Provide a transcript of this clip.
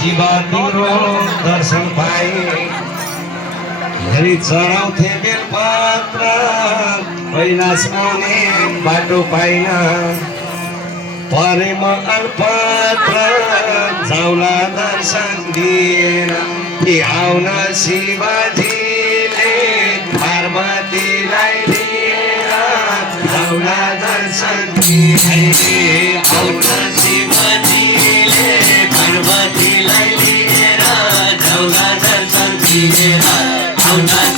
शिव तिम्रो दर्शन पाए हेरी चढाउँथे बेलपत्र कैलाश आउने बाटो पाइन परे म अल्पत्र जाउला दर्शन दिएर आउन शिवजीले पार्वतीलाई लिएर जाउला दर्शन दिएर आउन शिवजीले पार्वतीलाई लिएर जाउला दर्शन दिएर आउन